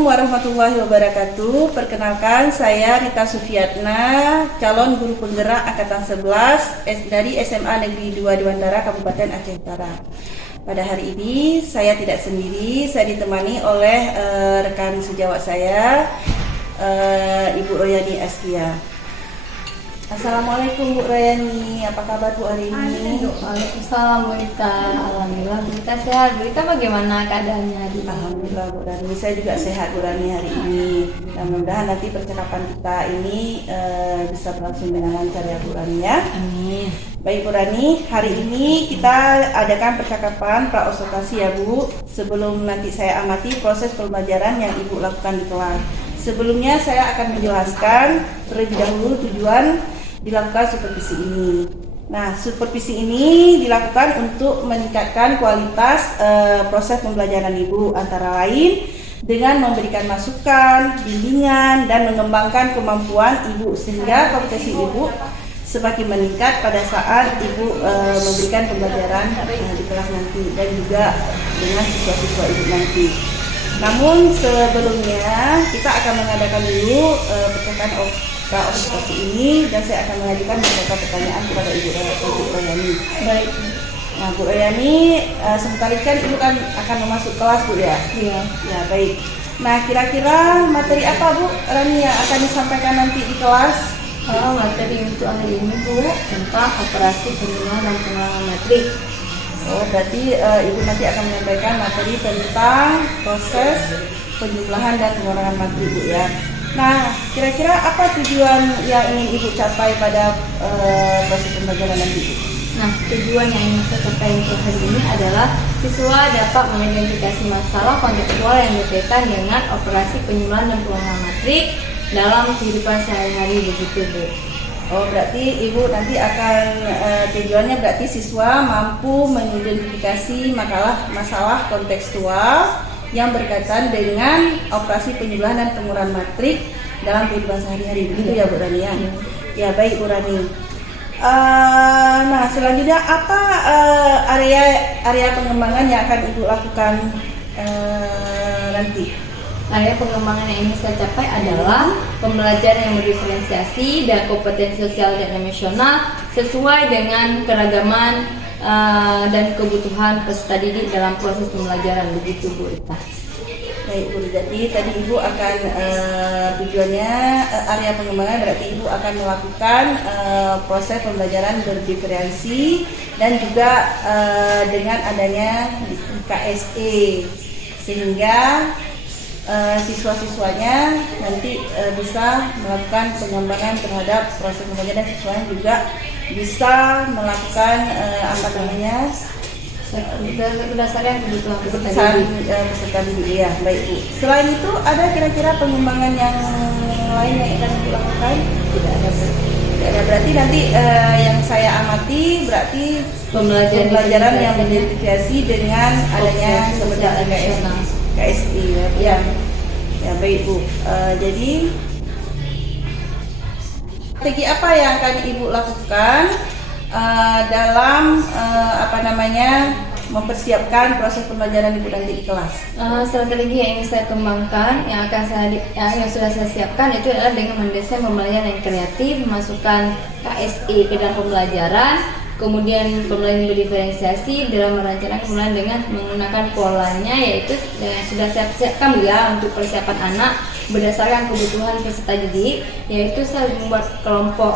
Assalamualaikum warahmatullahi wabarakatuh. Perkenalkan, saya Rita Sufiatna, calon guru penggerak Angkatan 11 dari SMA Negeri 2 Dewantara, Kabupaten Aceh Utara. Pada hari ini saya tidak sendiri, saya ditemani oleh rekan sejawat saya, Ibu Royani Askia. Assalamualaikum Bu Royani, apa kabar Bu hari ini? Waalaikumsalam Bu Rita, alhamdulillah Bu Rita sehat. Bu Rita bagaimana keadaannya hari ini? Alhamdulillah Bu Rani, saya juga sehat Bu Rani hari ini. Mudah-mudahan nanti percakapan kita ini bisa berlangsung dengan lancar ya Bu Rani ya. Amin. Baik Bu Rani, hari ini kita adakan percakapan pra-observasi ya Bu. Sebelum nanti saya amati proses pembelajaran yang Ibu lakukan di kelas. Sebelumnya saya akan menjelaskan terlebih dahulu tujuan dilakukan supervisi ini. Nah, supervisi ini dilakukan untuk meningkatkan kualitas proses pembelajaran Ibu, antara lain dengan memberikan masukan, bimbingan, dan mengembangkan kemampuan Ibu sehingga kompetensi Ibu semakin meningkat pada saat Ibu memberikan pembelajaran di kelas nanti dan juga dengan siswa-siswa Ibu nanti. Namun sebelumnya kita akan mengadakan dulu percakapan observasi ini dan saya akan mengajukan beberapa pertanyaan kepada Ibu Royani. Baik. Nah Bu Royani, sebentar lagi kan Ibu kan akan masuk kelas Bu ya? Iya. Ya baik. Nah kira-kira materi apa Bu Royani yang akan disampaikan nanti di kelas? Materi untuk hari ini Bu tentang operasi penjualan dan pengelolaan matrik. Oh berarti Ibu nanti akan menyampaikan materi tentang proses penjumlahan dan pengurangan matrik Bu ya. Nah, kira-kira apa tujuan yang ingin Ibu capai pada proses pembelajaran nanti Bu? Nah, tujuan yang ingin saya capai untuk hari ini adalah siswa dapat mengidentifikasi masalah kontekstual yang berkaitan dengan operasi penjualan dan pengelolaan matrik dalam kehidupan sehari-hari begitu Bu. Oh berarti Ibu nanti akan tujuannya berarti siswa mampu mengidentifikasi masalah kontekstual yang berkaitan dengan operasi penjumlahan dan pengurangan matrik dalam kehidupan sehari-hari begitu ya Bu Rani ya? Ya baik Bu Rani. Nah selanjutnya apa area pengembangan yang akan Ibu lakukan nanti? Area pengembangan yang ingin saya capai adalah pembelajaran yang berdiferensiasi dan kompetensi sosial dan emosional sesuai dengan keragaman dan kebutuhan peserta didik dalam proses pembelajaran begitu Bu Rita. Baik Bu, jadi tadi Ibu akan tujuannya area pengembangan berarti Ibu akan melakukan proses pembelajaran berdiferensi dan juga dengan adanya KSE sehingga siswa-siswanya nanti bisa melakukan pengembangan terhadap proses pembelajaran dan siswanya juga bisa melakukan berdasarkan kebutuhan peserta didik ya. Baik Bu. Selain itu ada kira-kira pengembangan yang lain yang akan dilakukan? Tidak ada. Tidak ada. Berarti nanti yang saya amati berarti pembelajaran yang mengidentifikasi dengan adanya sebenarnya KSI ya. Ya baik Bu. Jadi strategi apa yang akan Ibu lakukan dalam mempersiapkan proses pembelajaran Ibu nanti di kelas? Strategi yang ingin saya kembangkan, yang sudah saya siapkan itu adalah dengan mendesain pembelajaran yang kreatif, memasukkan KSI ke dalam pembelajaran, kemudian pembelajaran berdiferensiasi dalam merencanakan pembelajaran dengan menggunakan polanya, yaitu sudah saya siapkan ya untuk persiapan anak berdasarkan kebutuhan peserta didik, yaitu saya membuat kelompok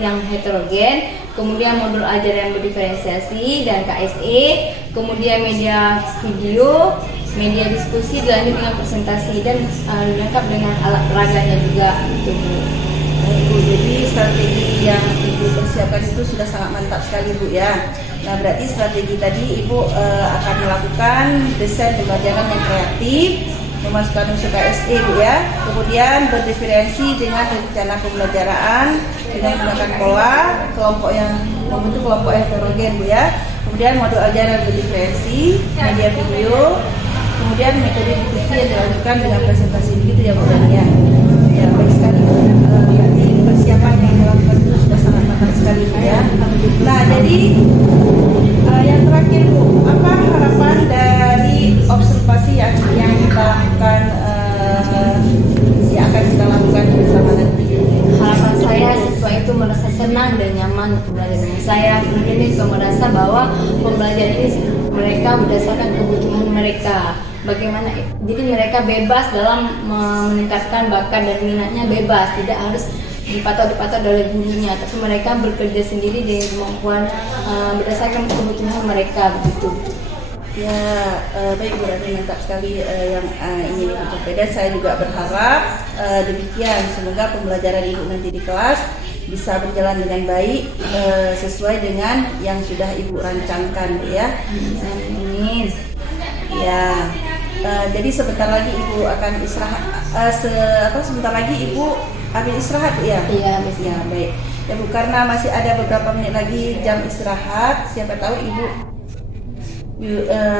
yang heterogen, kemudian modul ajar yang berdiferensiasi dan KSE, kemudian media video, media diskusi dilanjut dengan presentasi dan lengkap dengan alat peraganya juga gitu Bu. Ibu, jadi strategi yang Ibu persiapkan itu sudah sangat mantap sekali Bu ya. Nah berarti strategi tadi Ibu akan melakukan desain pembelajaran yang kreatif, memasukkan unsur KSE Bu ya, kemudian berdiferensi dengan rencana pembelajaran dengan menggunakan pola kelompok yang membentuk kelompok heterogen Bu ya, kemudian modul ajaran berdiferensi, media video, kemudian metode diskusi yang dilakukan dengan presentasi begitu ya Bu ya. Ya baik sekali Bu. Berarti persiapan yang dilakukan itu sudah sangat matang sekali Bu ya. Nah jadi yang terakhir Bu, apa harapan dari observasi yang kita lakukan merasa senang dan nyaman untuk belajar dengan saya. Kemudian juga merasa bahwa pembelajaran ini mereka berdasarkan kebutuhan mereka. Bagaimana? Jadi mereka bebas dalam meningkatkan bakat dan minatnya, bebas, tidak harus dipatok oleh gurunya, tapi mereka bekerja sendiri dengan kemampuan berdasarkan kebutuhan mereka begitu. Ya, baik Bu Rani, mantap sekali yang ingin Ibu capai, dan saya juga berharap demikian. Semoga pembelajaran Ibu nanti di kelas bisa berjalan dengan baik sesuai dengan yang sudah Ibu rancangkan, ya. Amin. Ya, jadi sebentar lagi Ibu akan istirahat. Sebentar lagi Ibu akan istirahat, ya? Iya, Miss. Ya, baik. Ya Bu, karena masih ada beberapa menit lagi jam istirahat, siapa tahu Ibu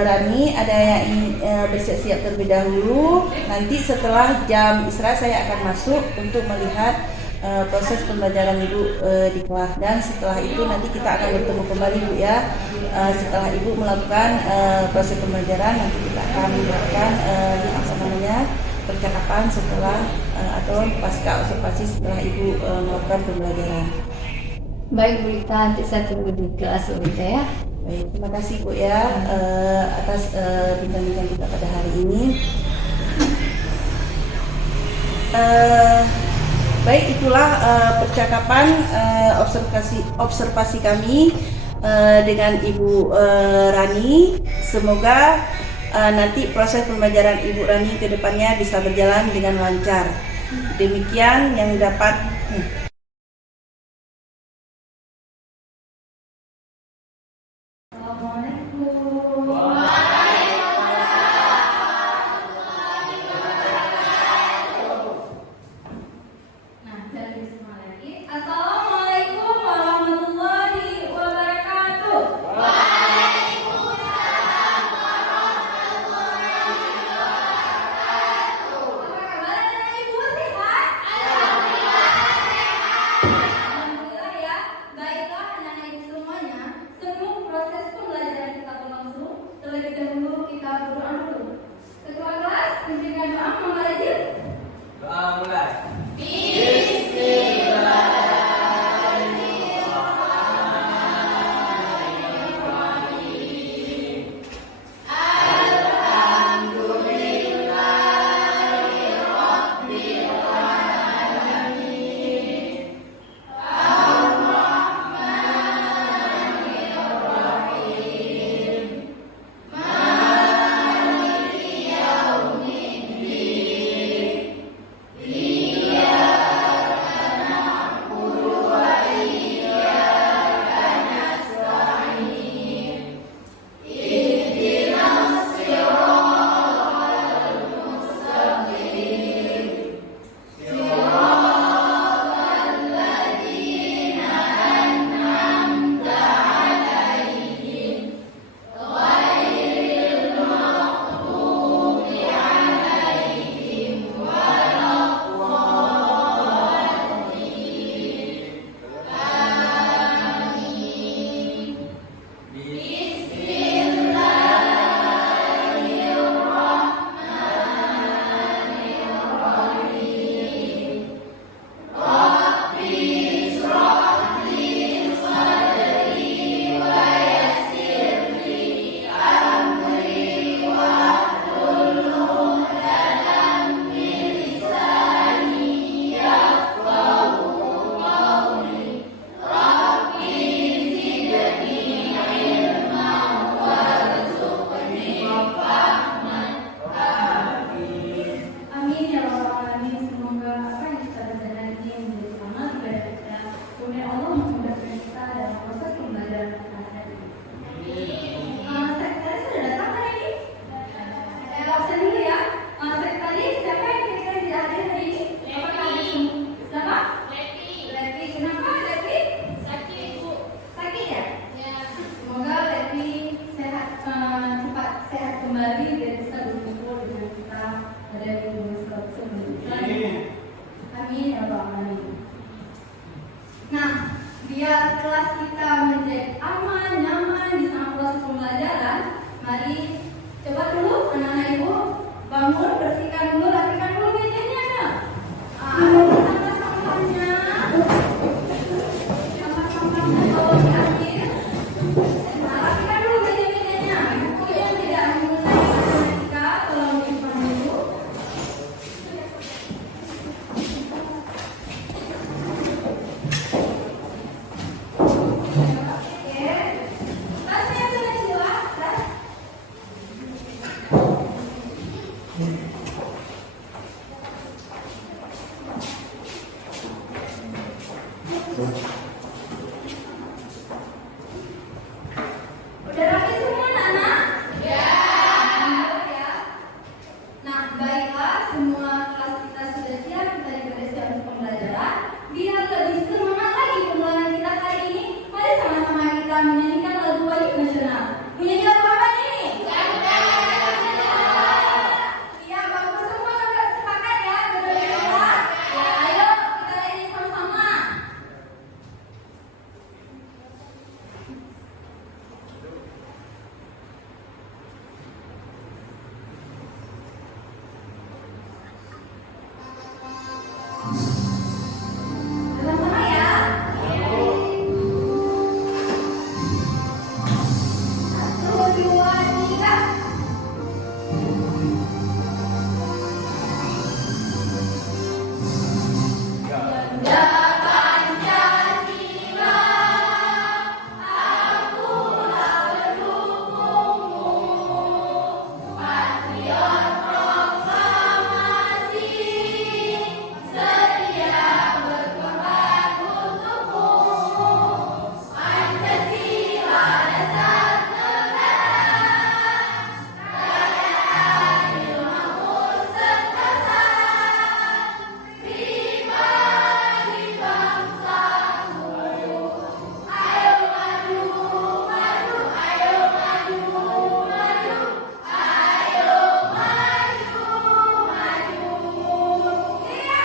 Rani ada yang ingin bersiap-siap terlebih dahulu. Nanti setelah jam istirahat saya akan masuk untuk melihat proses pembelajaran Ibu di kelas, dan setelah itu nanti kita akan bertemu kembali Bu, ya. Setelah Ibu melakukan proses pembelajaran, nanti kita akan melakukan percakapan setelah atau pasca observasi setelah Ibu melakukan pembelajaran. Baik Bu Rita, nanti saya tunggu di kelas Bu Rita, ya. Baik, terima kasih Bu, ya, atas bincang-bincang kita pada hari ini. Baik, itulah percakapan observasi kami dengan Ibu Rani. Semoga nanti proses pembelajaran Ibu Rani ke depannya bisa berjalan dengan lancar. Demikian yang dapat Assalamualaikum warahmatullahi wabarakatuh. Apa kabar anak ibu, sehat? Alhamdulillah ya. Baiklah anak-anak ibu semuanya, sebelum proses pembelajaran kita berlangsung, terlebih dahulu kita berdoa dulu. Ketua kelas, memberikan doa Mama Rajin. Doa mulai. biar kelas kita menjadi aman, nyaman di selama proses pembelajaran, mari coba dulu anak-anak ibu bangun, bersihkan dulu, rapikan dulu mejanya. Ada sampah-sampahnya. Udah rapi semua anak-anak? Ya. Nah, baiklah, semua kelas kita sudah siap, kita juga siap untuk pembelajaran. Biar lebih semangat lagi pembelajaran kita hari ini, mari sama-sama kita menyanyikan lagu wajib nasional. Menyanyi lagu apa ini? Iya, bagus semua sepakat ya, benar-benar. Ya, ayo kita nyanyi sama-sama. Sama-sama ya. Satu, dua, tiga. Ganda Pancasila, akulah pendukungmu. Patriot proklamasi, sedia berkorban untukmu. Pancasila dasar negara, rakyat adil makmur sentosa, pribadi bangsaku. Ayo maju, maju, ayo maju, maju, ayo maju, maju. Iya,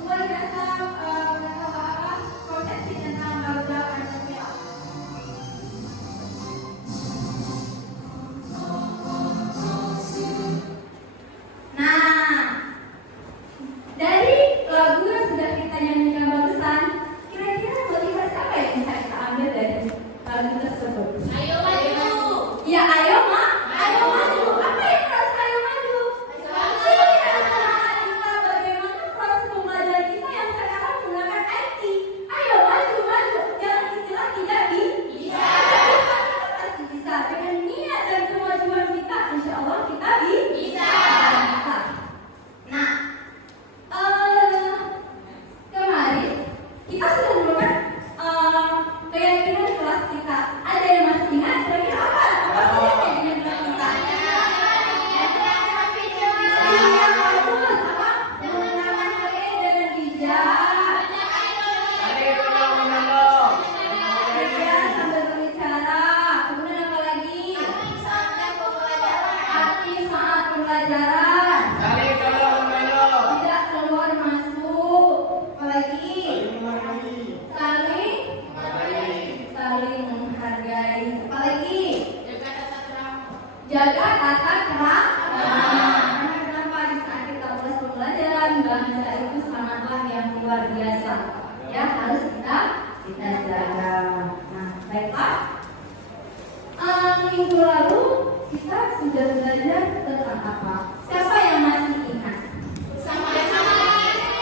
luar biasa konsepsi tentang Garuda Pancasila. Nah, dari lagu yang sudah kita nyanyikan barusan, kira-kira motivasi apa yang bisa kita ambil dari lagu tersebut? Ayo maju. Ya, ayo mak, ayo maju. Apa yang harus ayo maju? Kita bagaimana proses pembelajaran kita yang sekarang menggunakan IT. Ayo maju, maju. Jangan istilah tidak bisa. Pasti bisa. Dengan niat dan kemajuan kita, insya Allah kita bisa. Nah, kemarin kita sudah menemukan keyakinan kelas kita. Ada yang masih ingat kira-kira apa? Apa sih keyakinan kelas kita? Iya, bagus. Apa? Menggunakan HP dengan bijak. Iya, sambil berbicara. Kemudian apa lagi? Aktif saat pembelajaran. Tidak keluar masuk. Apalagi saling menghargai. Apalagi jaga tata krama. Karena kenapa di saat kita proses pembelajaran bangsa itu sangatlah yang luar biasa. Ya harus kita jaga. Nah, baiklah. Minggu lalu kita sudah belajar tentang apa? Siapa yang masih ingat?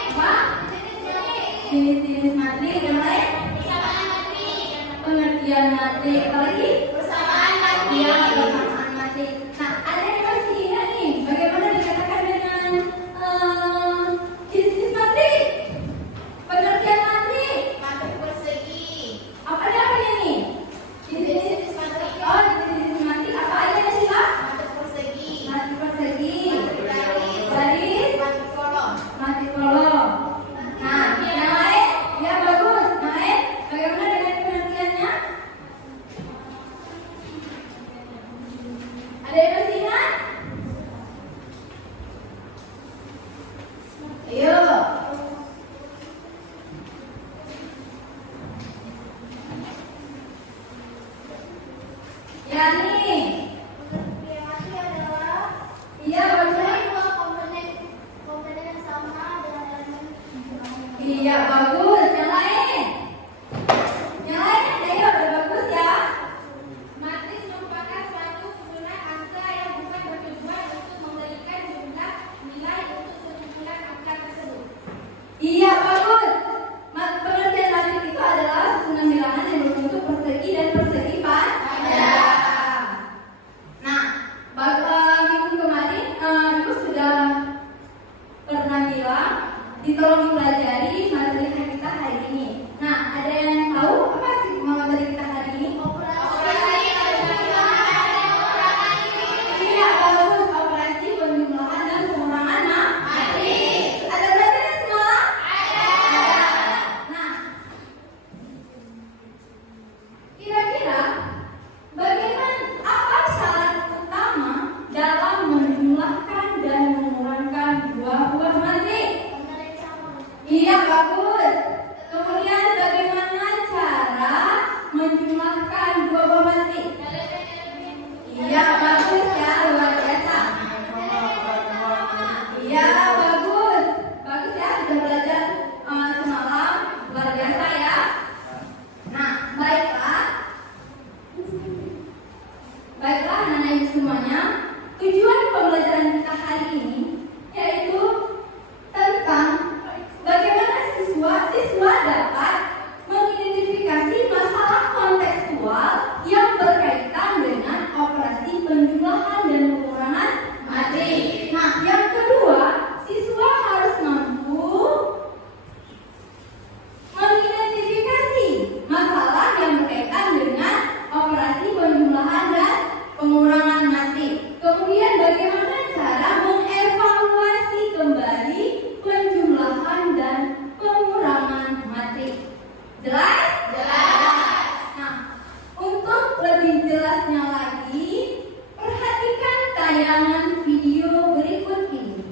Apa? Jenis-jenis materi yang lain? Pengertian materi. Apalagi? Iya, persamaan materi. Nah, ada yang masih ingat nih? Bagaimana dikatakan dengan jenis-jenis materi? Pengertian materi. Apa ada apa ini? Jenis-jenis materi. Oh, jenis-jenis materi. Apa aja ya sila? Materi persegi. Garis. Mati kolom. Nah, yang lain? Ya, bagus. Yang lain? Bagaimana dengan pengertiannya? Ada yang masih ingat? Ayo. Ya nih. Iya, bagus. Iya, bagus. Yang lain? Yang lain? Ayo, udah bagus ya. Matris merupakan suatu kumpulan angka yang bukan bertujuan untuk memberikan jumlah nilai untuk sekumpulan angka tersebut. Iya, bagus. Pengertian matris itu adalah susunan bilangan yang berbentuk persegi dan persegi panjang. Nah, minggu kemarin Ibu sudah pernah bilang ditolong dipelajari materi kita hari ini. Nah, ada yang tahu apa sih materi kita hari ini? Iya, bagus. Operasi penjumlahan dan pengurangan matris. Ada belajarnya semua? Ada. Nah, kira-kira bagaimana apa syarat utama dalam menjumlahkan dan mengurangkan dua buah matris? Iya, bagus. Kemudian bagaimana cara menjumlahkan dua buah matris? Iya, bagus ya, luar biasa. Iya, bagus. Bagus ya, sudah belajar semalam, luar biasa ya. Nah, baiklah. Baiklah anak-anak ibu semuanya, tujuan pembelajaran kita hari ini yaitu tentang bagaimana siswa dapat mengidentifikasi masalah kontekstual yang berkaitan dengan operasi penjumlahan dan pengurangan matris. Nah, yang kedua, siswa harus mampu mengidentifikasi masalah yang berkaitan dengan operasi penjumlahan dan pengurangan matris. Kemudian bagaimana cara mengevaluasi kembali penjumlahan dan pengurangan matris. Jelas? Jelas. Nah, untuk lebih jelasnya lagi, perhatikan tayangan video berikut ini.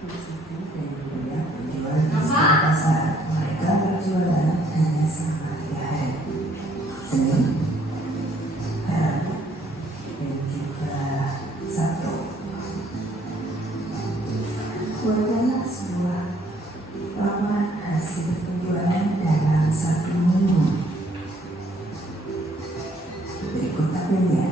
Disiplin dan budaya penjual di sebuah pasar. Mereka berjualan hanya selama 3 hari. Senin, Rabu, dan juga Sabtu. Buatlah sebuah laporan hasil penjualan dalam 1 minggu. Berikut tabelnya.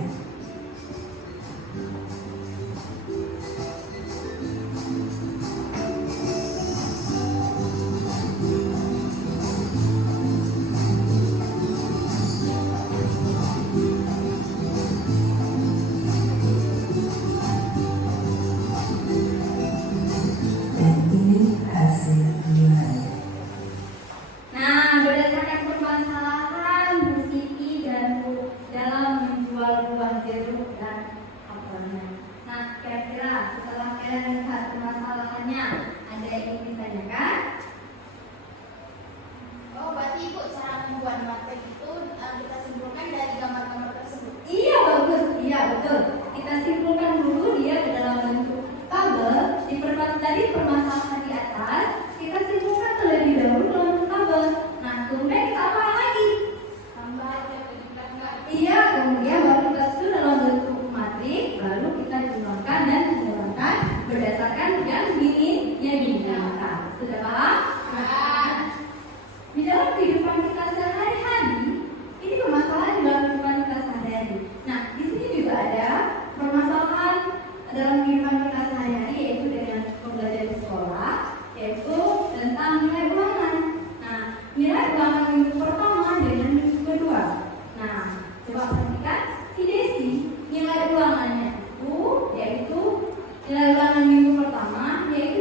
Dan ini hasil penjualannya. Nah, berdasarkan permasalahan Bu Siti dan Bu dalam menjual buah jeruk dan apelnya. Nah, kira-kira setelah kalian lihat permasalahannya, ada yang ingin ditanyakan? Oh, berarti Ibu cara membuat materi itu kita simpulkan dari gambar-gambar tersebut. Iya, bagus. Iya, betul. Kita simpulkan dulu dia ke dalam bentuk tabel. Dari permasalahan di atas, kita simpulkan terlebih dahulu dalam bentuk tabel. Nah, kemudian kita apa lagi? Tambah aja berikan. Iya, kemudian baru kita susun dalam bentuk matris, baru kita jumlahkan dan mengurangkan berdasarkan yang diminta. Sudah paham? Nah, di dalam kehidupan kita sehari-hari, ini permasalahan di dalam kehidupan kita sehari-hari. Nah, di sini juga ada permasalahan dalam kehidupan kita sehari-hari, yaitu dengan pembelajaran di sekolah, yaitu tentang nilai ulangan. Nah, nilai ulangan minggu pertama dengan minggu kedua. Nah, coba perhatikan si Desi, nilai ulangannya itu yaitu nilai ulangan minggu pertama yaitu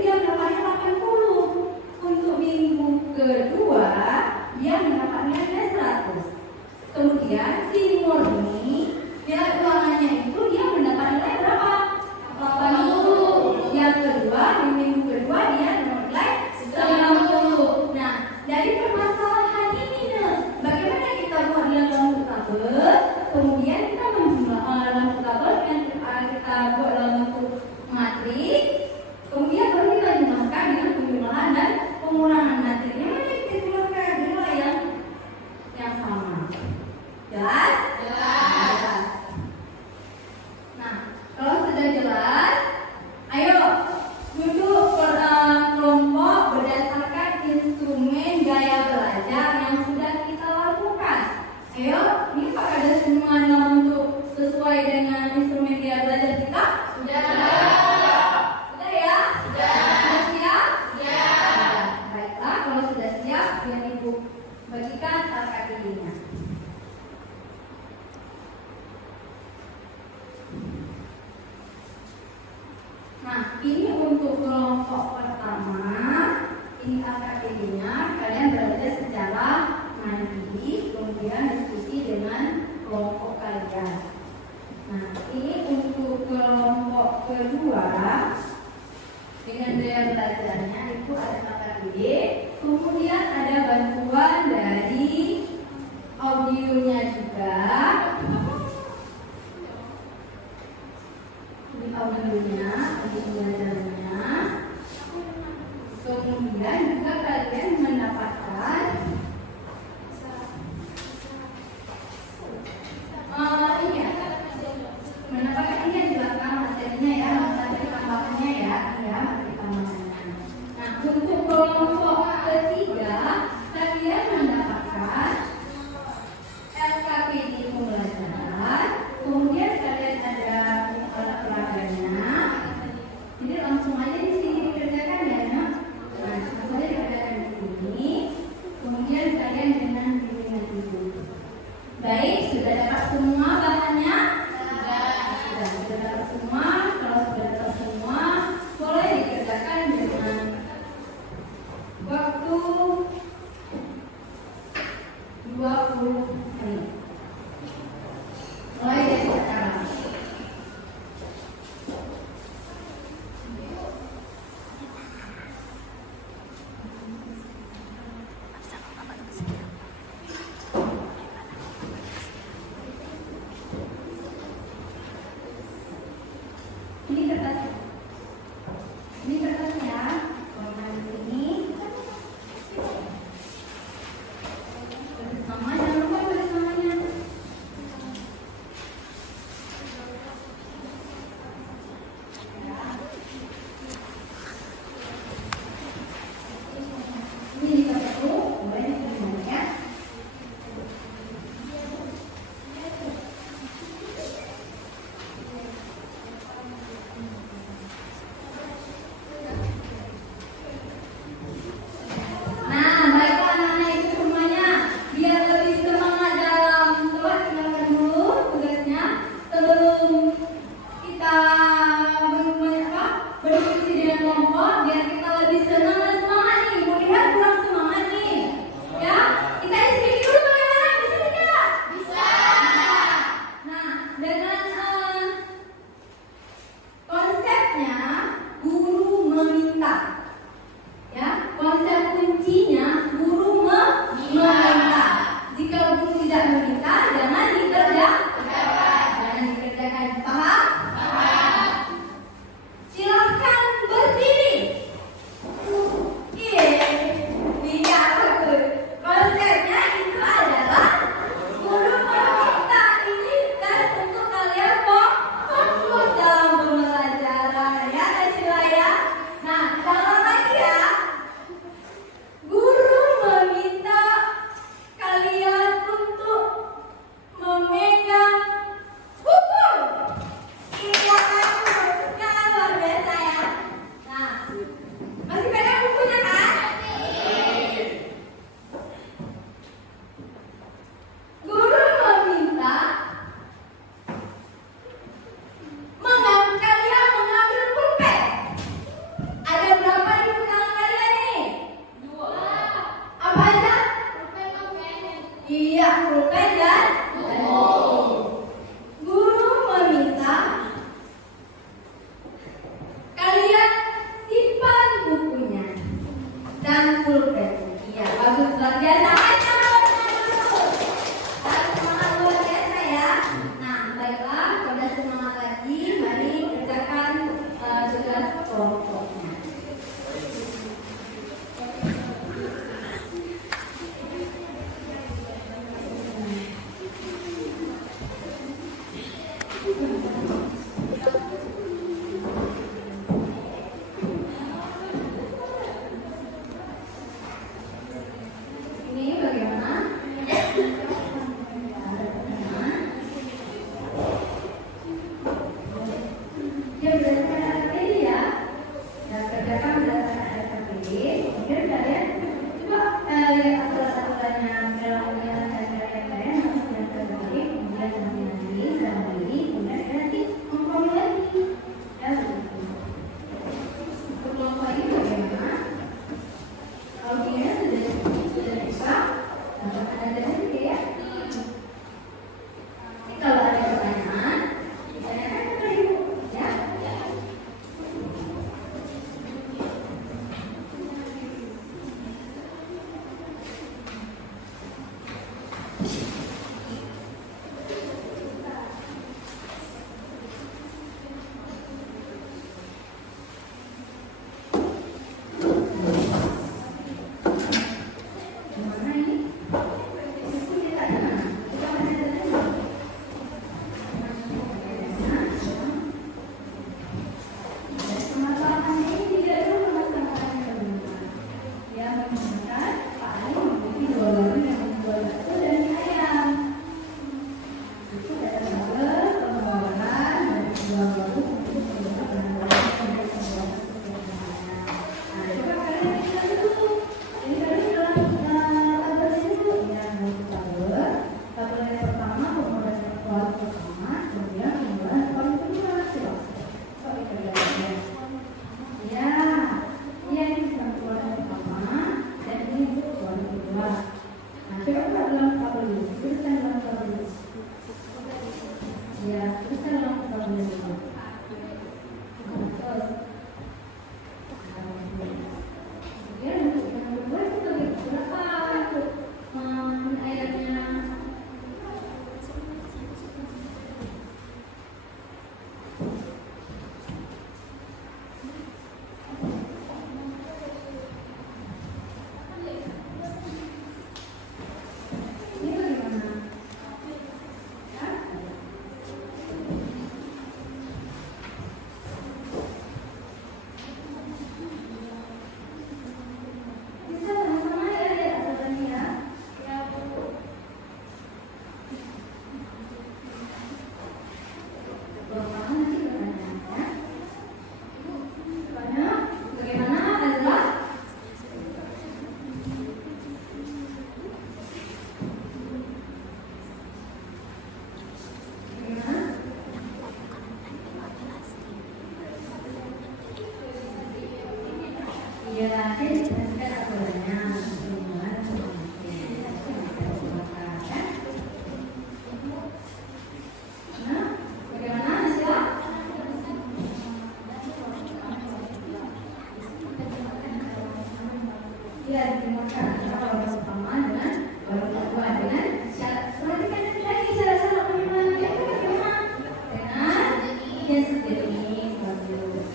kedua, dengan gaya belajarnya itu ada kata ide, kemudian ada bantuan dari audionya juga. Di audionya, audio belajarnya. Kemudian juga kalian mendapatkan ini ya, mendapatkan ini di belakang materinya ya, materi tambahannya ya, materi tambahannya. Nah, untuk kelompok ketiga, kalian mendapatkan LKPD pembelajaran, kemudian kalian ada alat peraganya. Jadi langsung aja di sini dikerjakan ya, nah, langsung aja dikerjakan di sini. Kemudian kalian dengan bimbingan ibu. Baik, sudah dapat semua bahannya? Sudah dapat semua. Kalau sudah dapat semua, boleh dikerjakan dengan waktu 20 menit. Mulai dari sekarang. Ini kertas. Ini kertasnya. Warna ini. Tulis nama, jangan lupa tulis namanya. Ini di satu, boleh ditulis ya. Nah, baiklah anak-anak itu semuanya, biar lebih semangat dalam kelas, tinggalkan dulu tugasnya sebelum kita berdiskusi dengan kelompok, biar kita lebih senang dan semangat nih. Mau lihat kurang semangat nih, ya? Kita isi dulu bagaimana? Bisa tidak? Bisa. Nah, dengan konsepnya guru meminta. Ya, konsep kuncinya guru meminta. Jika guru tidak meminta, jangan dikerjakan. Jangan dikerjakan. Paham? Paham. Silahkan berdiri. Iya, bagus. Konsepnya itu adalah guru meminta. Ini tes untuk kalian fokus dalam pembelajaran. Ya, Tasila ya. Nah, kalau lagi ya. Guru meminta kalian untuk memegang buku. Ini akan bagusnya luar biasa ya. Nah, masih pegang bukunya kan? Guru meminta kalian mengambil pulpen. Ada berapa di tangan kalian nih? 2. Apa aja? Pulpen dan pen. Iya, pulpen dan pen. Guru meminta kalian simpan bukunya dan pulpen. Iya, bagus luar biasa. Harus semangat luar biasa ya. Nah, baiklah, pada semangat lagi, mari kerjakan tugas kelompoknya. Ini bagaimana? Dia berdasarkan RKPD ya. Dan kerjakan berdasarkan RKPD. Kemudian kalian coba lihat aturan-aturannya dalam penjelasan kalian masuk dan terbalik, kemudian nanti dalam diri, kemudian nanti mengkopi lagi. Ya, begitu. Untuk kelompok ini bagaimana? Audionya sudah bisa. Ada nanti ya. Ini kalau ada pertanyaan, ditanyakan kepada ibu ya. Ya, nanti diperhatikan aturannya. Semua Nah, bagaimana Nasila? Ya, dimakan kalau bersama dengan orang tua dengan perhatikan lagi cara-cara penyemangatnya bagaimana dengan yang seperti ini bagus.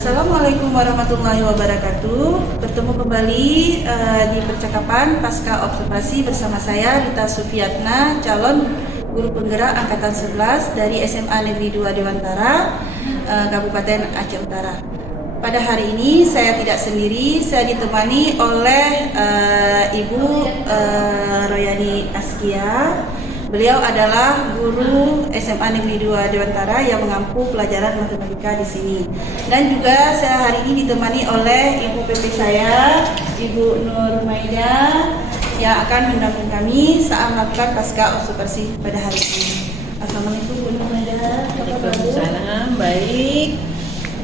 Assalamualaikum warahmatullahi wabarakatuh. Bertemu kembali di percakapan pasca observasi bersama saya Rita Sufiatna, calon guru penggerak angkatan 11 dari SMA Negeri 2 Dewantara, Kabupaten Aceh Utara. Pada hari ini saya tidak sendiri, saya ditemani oleh Ibu Royani Askia. Beliau adalah guru SMA Negeri 2 Dewantara yang mengampu pelajaran matematika di sini. Dan juga saya hari ini ditemani oleh Ibu PP saya, Ibu Nur Maida, yang akan mendampingi kami saat melakukan pasca observasi pada hari ini. Assalamualaikum Bu Nur Maida. Waalaikumsalam, baik.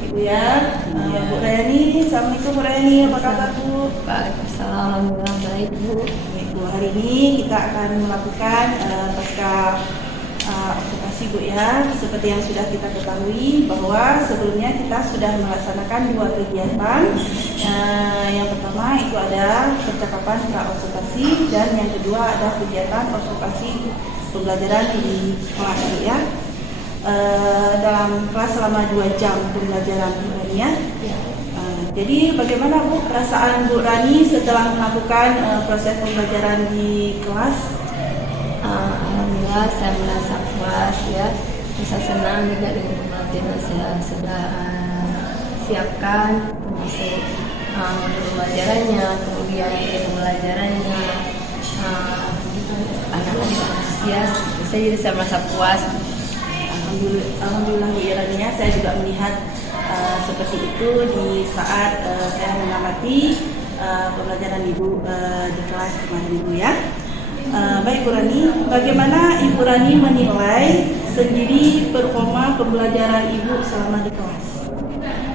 Ibu ya, Bu Rayani. Assalamualaikum Bu Rayani, apa kabar Bu? Waalaikumsalam, alhamdulillah baik Bu. Bu, hari ini kita akan melakukan pasca observasi Bu ya. Seperti yang sudah kita ketahui bahwa sebelumnya kita sudah melaksanakan dua kegiatan. Yang pertama itu ada percakapan pra-observasi dan yang kedua ada kegiatan observasi pembelajaran di kelas Bu ya. Dalam kelas selama 2 jam pembelajaran ini ya. Jadi bagaimana Bu perasaan Bu Rani setelah melakukan proses pembelajaran di kelas? Alhamdulillah saya merasa puas ya, bisa senang juga dengan pembelajaran yang saya sudah siapkan, termasuk modul pembelajarannya, kemudian ide pembelajarannya, anak-anak antusias, jadi saya merasa puas. Alhamdulillah Bu Irania, saya juga melihat seperti itu di saat saya mengamati pembelajaran Ibu di kelas kemarin Ibu ya. Baik Bu Rani, bagaimana Ibu Rani menilai sendiri performa pembelajaran Ibu selama di kelas?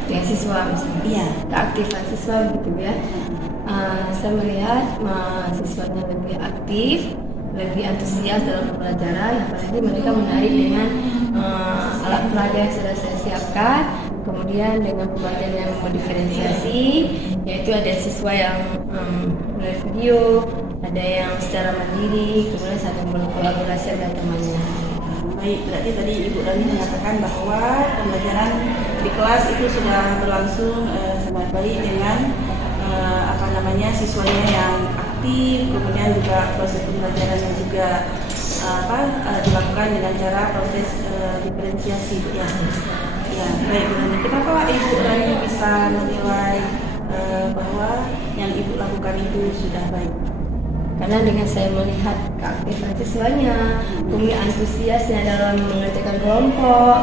Dengan siswa misalnya, Iya. keaktifan siswa gitu ya. Saya melihat siswanya lebih aktif, lebih antusias dalam pembelajaran, apalagi mereka menarik dengan alat peraga yang sudah saya siapkan. Kemudian dengan pembelajaran yang mendiferensiasi, yaitu ada siswa yang menulis video, ada yang secara mandiri, kemudian saling berkolaborasi dengan temannya. Baik, berarti tadi Ibu Rani mengatakan bahwa pembelajaran di kelas itu sudah berlangsung sangat baik dengan siswanya yang aktif, kemudian juga proses pembelajaran yang juga dilakukan dengan cara proses diferensiasi ya. Ya, baik Bu Rani. Kenapa Ibu Rani bisa menilai bahwa yang Ibu lakukan itu sudah baik? Karena dengan saya melihat keaktifan siswanya, kemudian antusiasnya dalam mengerjakan kelompok,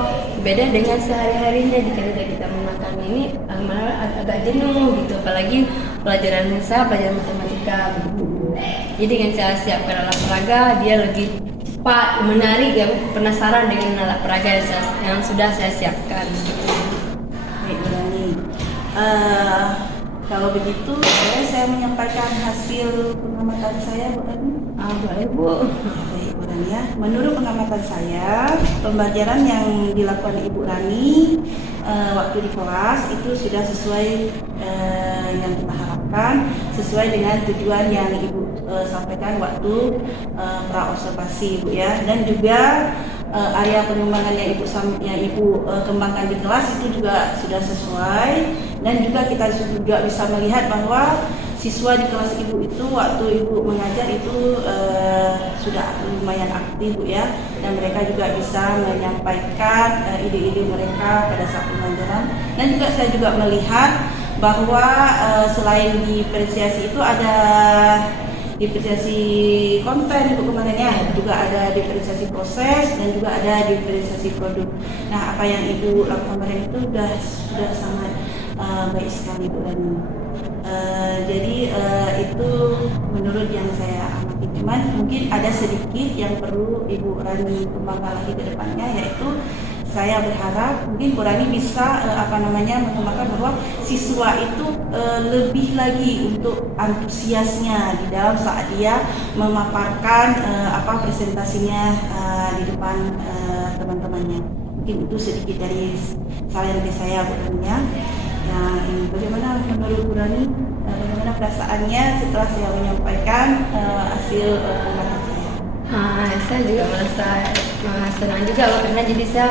beda dengan sehari-harinya jika tidak kita memakan ini malah agak jenuh gitu, apalagi pelajaran matematika begitu. Jadi dengan saya siapkan alat peraga, dia lebih cepat menarik ya, penasaran dengan alat peraga yang sudah saya siapkan. Baik Bu Rani. Kalau begitu, boleh saya menyampaikan hasil pengamatan saya, Bu Rani? Boleh Bu. Baik Bu Rani ya. Menurut pengamatan saya, pembelajaran yang dilakukan Ibu Rani waktu di kelas itu sudah sesuai yang kita harapkan, sesuai dengan tujuan yang Ibu sampaikan waktu pra-observasi Bu ya. Dan juga area pengembangan yang Ibu kembangkan di kelas itu juga sudah sesuai. Dan juga kita juga bisa melihat bahwa siswa di kelas Ibu itu waktu Ibu mengajar itu sudah lumayan aktif Bu ya, dan mereka juga bisa menyampaikan ide-ide mereka pada saat pembelajaran. Dan juga saya juga melihat bahwa selain diferensiasi itu ada diferensiasi konten Ibu kemarin ya, juga ada diferensiasi proses dan juga ada diferensiasi produk. Nah, apa yang Ibu lakukan kemarin itu sudah sangat baik sekali Bu Rani. Jadi itu menurut yang saya amati, cuman mungkin ada sedikit yang perlu Ibu Rani kembangkan lagi ke depannya, yaitu saya berharap mungkin Bu Rani bisa mengembangkan bahwa siswa itu lebih lagi untuk antusiasnya di dalam saat dia memaparkan presentasinya di depan teman-temannya. Mungkin itu sedikit dari saran dari saya Bu Rani ya. Nah, bagaimana menurut Bu Rani, bagaimana perasaannya setelah saya menyampaikan hasil pembahasan saya? Saya juga merasa senang juga Pak, karena jadi saya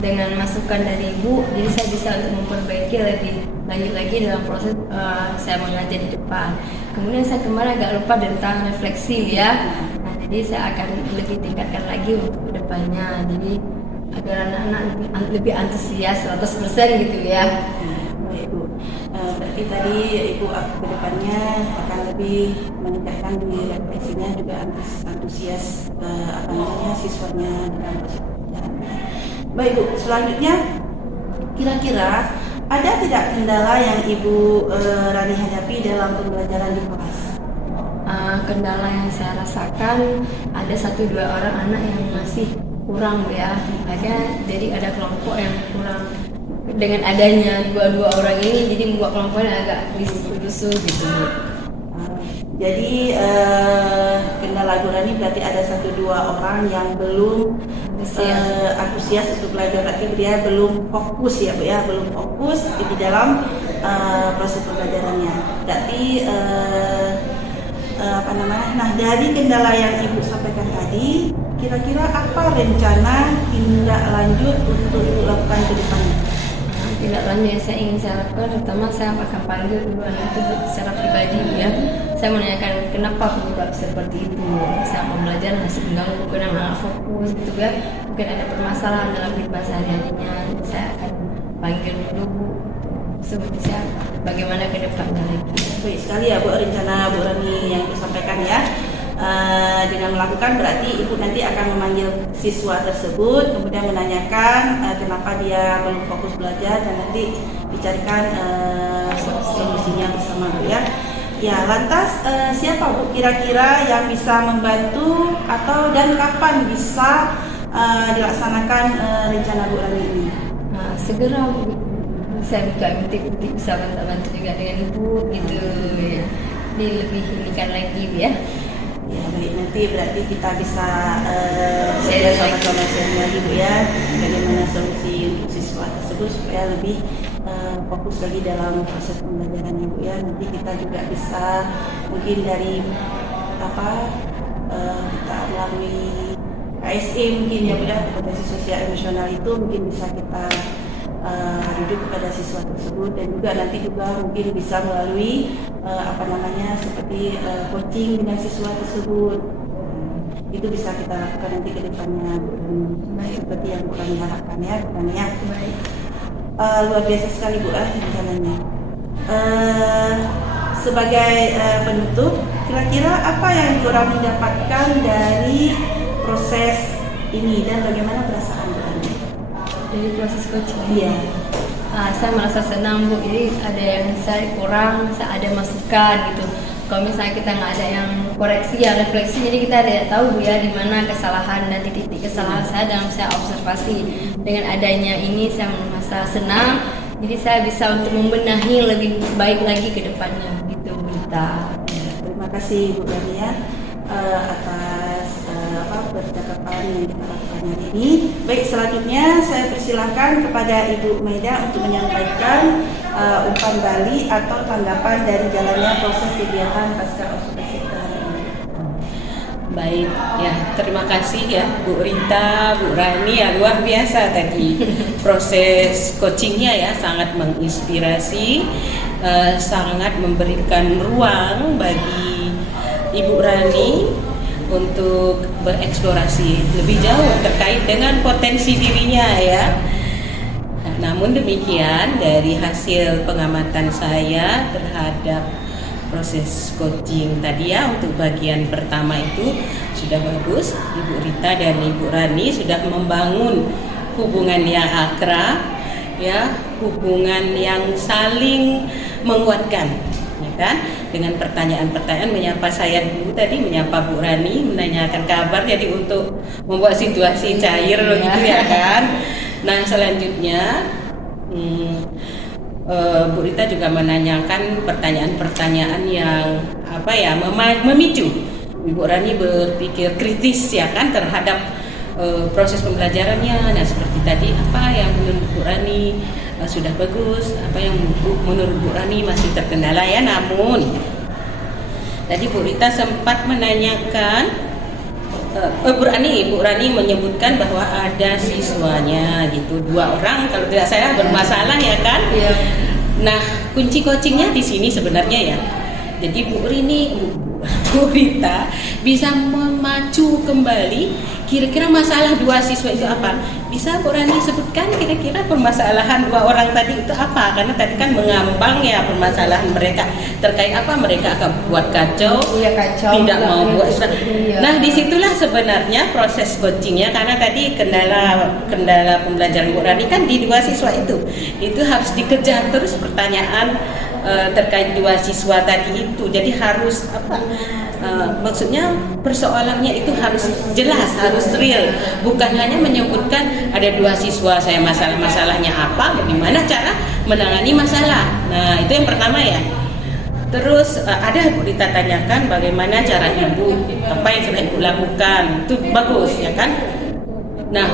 dengan masukan dari Ibu, jadi saya bisa untuk memperbaiki lebih lanjut lagi dalam proses saya mengajar di depan. Kemudian saya kemarin agak lupa tentang refleksi ya. Nah, jadi saya akan lebih tingkatkan lagi untuk depannya. Jadi agar anak-anak lebih antusias 100% gitu ya. Baik Bu, berarti tadi Ibu ke depannya akan lebih meningkatkan di refleksinya, juga antusias siswanya dalam proses pelajaran. Baik Bu, selanjutnya kira-kira ada tidak kendala yang Ibu Rani hadapi dalam pembelajaran di kelas? Kendala yang saya rasakan ada 1-2 orang anak yang masih kurang ya, jadi ada kelompok yang kurang. Dengan adanya 2 orang ini, jadi membuat kelompoknya agak rusuh gitu. Jadi kendala Bu Rani berarti ada 1-2 orang yang belum antusias untuk belajar, berarti dia belum fokus ya Bu ya, belum fokus di dalam proses pembelajarannya. Berarti nah dari kendala yang Ibu sampaikan tadi, kira-kira apa rencana tindak lanjut untuk Ibu lakukan ke depannya? Tindak lanjut yang saya lakukan, terutama saya akan panggil dulu anak itu secara pribadi ya. Saya menanyakan kenapa penyebab seperti itu. Saya pembelajaran masih mengganggu, mungkin anak fokus gitu ya, mungkin ada permasalahan dalam kehidupan sehari-harinya. Saya akan panggil dulu Bu, seperti saya bagaimana ke depannya lagi. Baik sekali ya Bu, rencana Bu Rani yang disampaikan ya. Dengan melakukan berarti Ibu nanti akan memanggil siswa tersebut, kemudian menanyakan kenapa dia belum fokus belajar, dan nanti dicarikan solusinya bersama Bu ya. Ya, lantas siapa Bu kira-kira yang bisa membantu dan kapan bisa dilaksanakan rencana Bu Rani ini? Segera Bu, saya juga minta bisa bantu juga dengan Ibu gitu ya. Dilebihkan lagi Bu ya. Ya baik, nanti berarti kita bisa sama-sama share lagi Bu ya, bagaimana solusi untuk siswa tersebut supaya lebih fokus lagi dalam proses pembelajarannya Bu ya. Nanti kita juga bisa mungkin dari kita melalui KSE mungkin ya Bu ya, kompetensi sosial emosional itu mungkin bisa kita rujuk kepada siswa tersebut, dan juga nanti juga mungkin bisa melalui seperti coaching dengan siswa tersebut. Itu bisa kita lakukan nanti ke depannya seperti yang Bu Rani harapkan ya Bu Rani ya. Luar biasa sekali Bu rencananya. Sebagai penutup, kira-kira apa yang Bu Rani dapatkan dari proses ini dan bagaimana perasaan Bu Rani? Dari proses coaching Iya. Saya merasa senang Bu, jadi ada yang saya kurang, saya ada masukan gitu. Kalau misalnya kita nggak ada yang koreksi ya refleksi, jadi kita ada tahu Bu ya di mana kesalahan dan titik-titik kesalahan saya dalam saya observasi. Dengan adanya ini saya merasa senang, jadi saya bisa untuk membenahi lebih baik lagi ke depannya gitu Bu Rita. Terima kasih Bu Rani ya atas percakapan yang kita lakukan hari ini. Baik, selanjutnya saya persilahkan kepada Ibu Maida untuk menyampaikan umpan balik atau tanggapan dari jalannya proses kegiatan pasca observasi hari ini. Baik, ya terima kasih ya Bu Rita, Bu Rani ya, luar biasa tadi proses coachingnya ya, sangat menginspirasi, sangat memberikan ruang bagi Ibu Rani untuk bereksplorasi lebih jauh terkait dengan potensi dirinya ya. Namun demikian, dari hasil pengamatan saya terhadap proses coaching tadi ya. Untuk bagian pertama itu sudah bagus, Ibu Rita dan Ibu Rani sudah membangun hubungan yang akrab ya, hubungan yang saling menguatkan ya kan, dengan pertanyaan-pertanyaan, menyapa saya dulu tadi, menyapa Bu Rani, menanyakan kabar, jadi untuk membuat situasi cair gitu ya kan. Nah selanjutnya Bu Rita juga menanyakan pertanyaan-pertanyaan yang memicu Ibu Rani berpikir kritis ya kan terhadap proses pembelajarannya. Nah seperti tadi, apa yang menurut Bu Rani sudah bagus, apa yang menurut Bu Rani masih terkendala ya. Namun tadi Bu Rita sempat menanyakan, Bu Rani menyebutkan bahwa ada siswanya gitu, 2 orang kalau tidak salah bermasalah ya kan. Nah kunci coachingnya di sini sebenarnya ya. Jadi Bu Rita bisa memacu kembali kira-kira masalah 2 siswa itu apa. Bisa Bu Rani sebutkan kira-kira permasalahan 2 orang tadi itu apa? Karena tadi kan mengambang ya permasalahan mereka terkait apa, mereka akan buat kacau, tidak mau buat Nah disitulah sebenarnya proses coachingnya, karena tadi kendala pembelajaran Bu Rani kan di 2 siswa itu harus dikejar terus pertanyaan terkait 2 siswa tadi itu. Jadi harus maksudnya persoalannya itu harus jelas, harus real, bukan hanya menyebutkan ada 2 siswa saya masalahnya apa, bagaimana cara menangani masalah. Nah itu yang pertama ya. Terus ada Bu Rita tanyakan bagaimana cara ibu, apa yang sudah ibu lakukan, itu bagus ya kan. Nah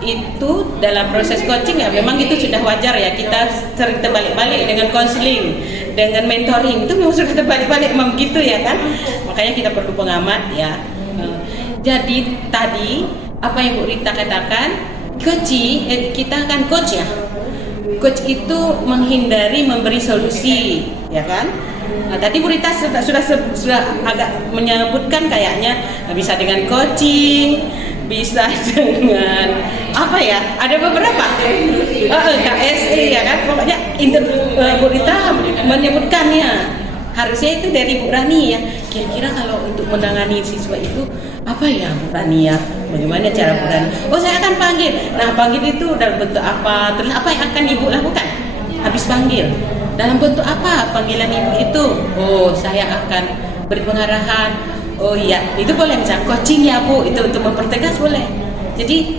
itu dalam proses coaching ya, memang itu sudah wajar ya, kita sering terbalik-balik dengan konseling, dengan mentoring, itu memang sudah terbalik-balik memang gitu ya kan. Makanya kita perlu pengamat ya. Jadi tadi apa yang Bu Rita katakan, kita kan coach ya. Coach itu menghindari memberi solusi ya kan. Nah, tadi Bu Rita sudah agak menyebutkan kayaknya bisa dengan coaching, bisa dengan apa ya, ada beberapa KSE ya kan. Pokoknya Bu Rita menyebutkannya, harusnya itu dari Bu Rani ya. Kira-kira kalau untuk menangani siswa itu apa ya Bu Rani ya, bagaimana cara Bu Rani? Oh saya akan panggil. Nah panggil itu dalam bentuk apa, terus apa yang akan ibu lakukan habis panggil, dalam bentuk apa panggilan ibu itu? Oh saya akan beri pengarahan. Oh iya, itu boleh misalnya coaching ya Bu, itu untuk mempertegas boleh. Jadi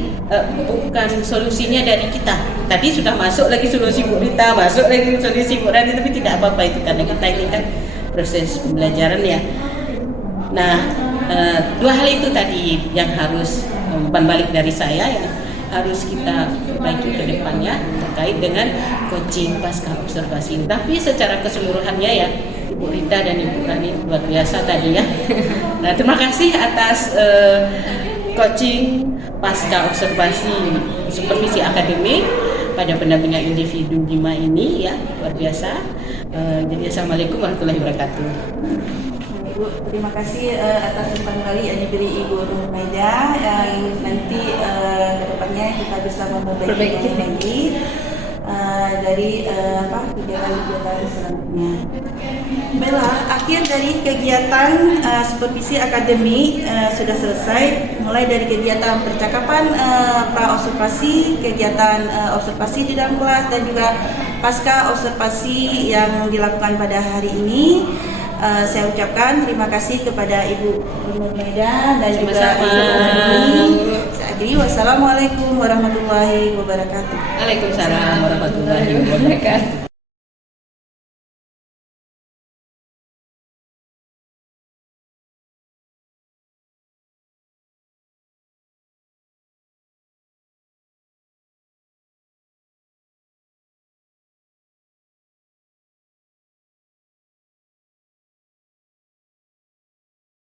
bukan solusinya dari kita. Tadi sudah masuk lagi solusi Bu Rita, masuk lagi solusi Bu Rani, tapi tidak apa-apa itu karena kita ini kan proses pembelajaran ya. Nah 2 hal itu tadi yang harus umpan balik dari saya ya, harus kita perbaiki ke depannya terkait dengan coaching pasca observasi. Tapi secara keseluruhannya ya, Ibu Rita dan Ibu Rani luar biasa tadi ya. Nah terima kasih atas coaching pasca observasi supervisi akademik pada benar-benar individu 5 ini ya, luar biasa. Jadi assalamualaikum warahmatullahi wabarakatuh. Ibu, terima kasih atas umpan balik yang diberi Ibu Nur Maida, yang nanti kedepannya kita bisa memperbaiki lagi dari kegiatan-kegiatan selanjutnya. Baiklah, akhir dari kegiatan supervisi akademik sudah selesai, mulai dari kegiatan percakapan pra-observasi, kegiatan observasi di dalam kelas, dan juga pasca observasi yang dilakukan pada hari ini. Saya ucapkan terima kasih kepada Ibu Nur Maida dan juga Ibu Rani. Saya akhiri, wassalamualaikum warahmatullahi wabarakatuh. Waalaikumsalam warahmatullahi wabarakatuh.